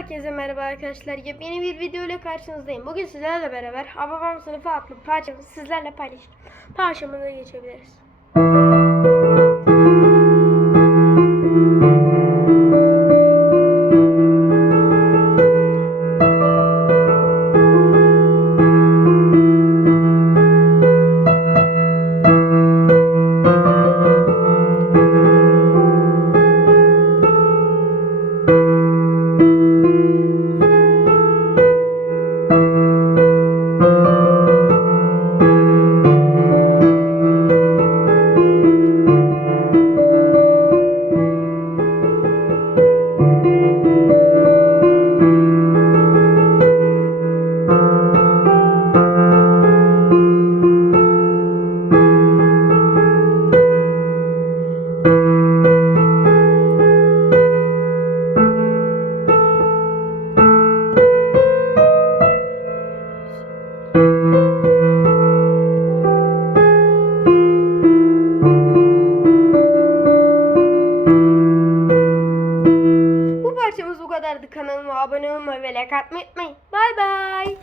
Herkese merhaba arkadaşlar. Yeni bir video ile karşınızdayım. Bugün sizlerle beraber Hababam sınıfı adlı parçamı sizlerle paylaşacağım. Parçamıza geçebiliriz. Parçamız bu kadardı. Kanalıma abone olmayı ve like atmayı unutmayın. Bay bay.